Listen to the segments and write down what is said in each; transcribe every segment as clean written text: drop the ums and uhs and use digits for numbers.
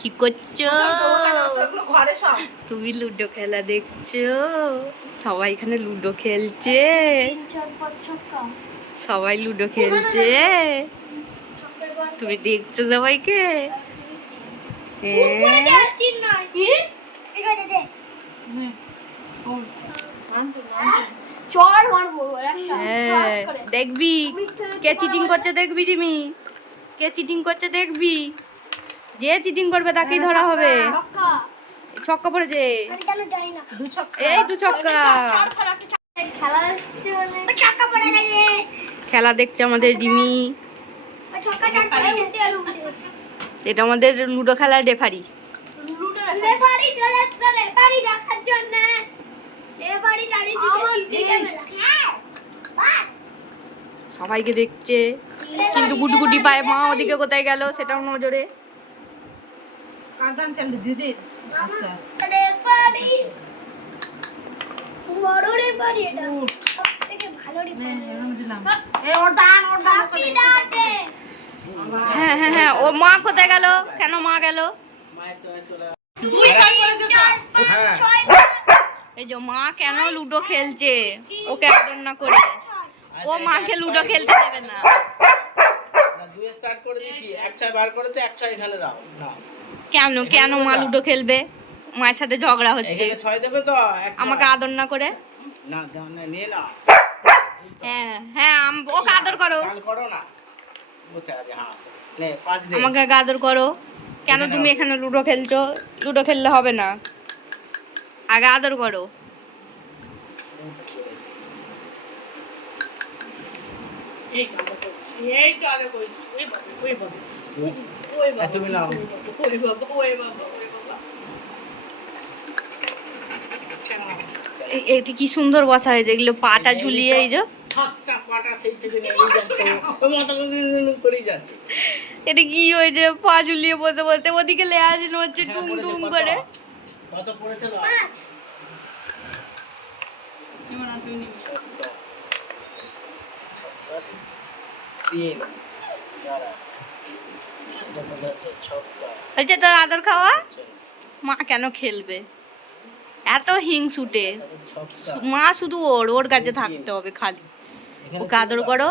কি করছো? তুমি লুডো খেলা দেখছো? সবাই এখানে লুডো খেলছে, সবাই লুডো খেলছে। তুমি দেখছো সবাইকে? দেখবি কে চিটিং করছে, দেখবি রিমি কে চিটিং করছে দেখবি। যে চিটিং করবে তাকেই ধরা হবে। ছক্কা পড়েছে, এই 2 ছক্কা। খেলা দেখছে আমাদের রিমি। এটা আমাদের লুডো খেলার রেফারি। সবাইকে দেখছে, কিন্তু গুডগুডি পায় মা ওদিকে কোথায় গেল সেটাও নজরে। হ্যাঁ হ্যাঁ হ্যাঁ, ও মা কোথায় গেল? কেন মা গেল? এই যে মা কেন লুডো খেলছে, ওকে আদর না করে। ও মাকে লুডো খেলতে দেবে না। কেন কেন মা লুডো খেলবে? মায়ের সাথে ঝগড়া হচ্ছে, আমাকে আদর না করে। হ্যাঁ হ্যাঁ, ওকে আদর করো, আমাকে আদর করো। কেন তুমি এখানে লুডো খেলছো? লুডো খেললে হবে না, আগে আদর করো। এটি কি সুন্দর বসা হয়েছে, এগুলো পাটা ঝুলিয়ে। এই যে এটা কি হয়েছে, পা ঝুলিয়ে বসে বসে ওদিকে লেয়াজ হচ্ছে টুম টুম করে। বলছে তোর আদর খাওয়া, মা কেন খেলবে? এত হিংসুটে মা, শুধু ওর কাছে থাকতে হবে খালি। ওকে আদর করো।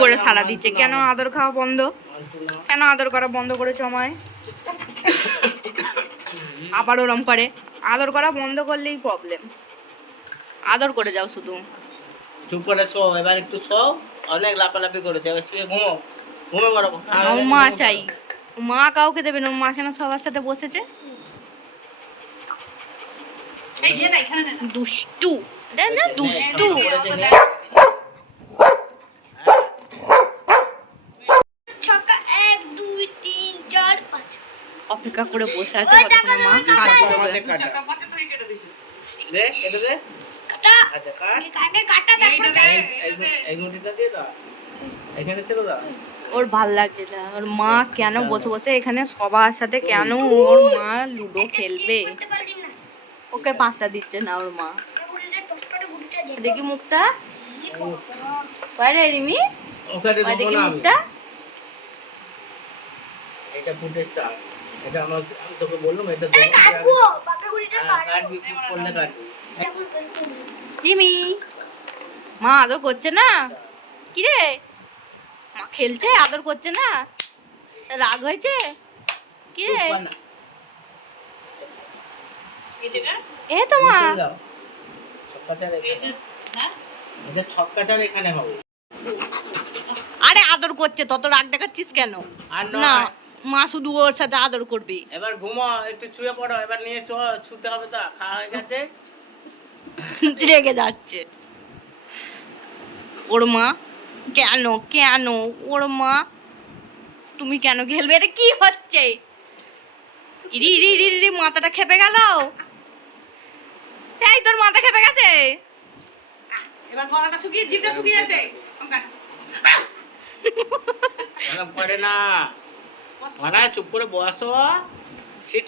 করে সাড়া দিচ্ছে। কেন আদর খাওয়া বন্ধ? কেন আদর করা বন্ধ করেছো আমায়? আবার ওরম করে। আদর করা বন্ধ করলেই প্রবলেম। আদর করে যাও শুধু। চুপ করে শো, এবার একটু শো। অনেক লাফালাফি করেছে, এবার শুয়ে ঘুমো। ঘুমে পড়ো। মা চাই, মা কাউকে দেবে না। মা কেন সবার সাথে বসেছে? দুষ্টু, দুষ্টু। অপেক্ষা করে বসে আছে কতক্ষণে মা কাট করবে। দে এটা দে। আচ্ছা কাট। এই মুঠিটা দিয়ে দাও। এখানে ছিল দাও। ওর ভাল লাগছে না। ওর মা কেন বসে বসে এখানে সবার সাথে কেন ওর মা লুডো খেলবে? ওকে পাত্তা দিচ্ছে না ওর মা। দেখি মুখটা, রিমি দেখি মুখটা। এটা ফুটেজটা, এটা আমি তোকে বললাম এটা রিমি মা আদর করছে না? কি রে, মা খেলছে আদর করছে না? রাগ হয়েছে কি রে? এ তো মা এখানে হবে। আরে আদর করছে, তত রাগ দেখাচ্ছিস কেন? না, মা শুধু ওর সাথে আদর করবি। এবার ঘুমো, একটু শুয়ে পড়ো। এবার নিয়ে ছুতে হবে তো, খাওয়া হয়ে গেছে। রেগে যাচ্ছে ওর মা। কেন কেন ওর মা? তুমি কেন খেলবে? এটা কি হচ্ছে? ইরি ইরি ইরি ইরি, মাথাটা খেপে গেল। এই তোর মাথা খেপে গেছে। এবার গলাটা শুকিয়ে, জিভটা শুকিয়ে আছে। করে না, মানা চুপ করে বসো সিট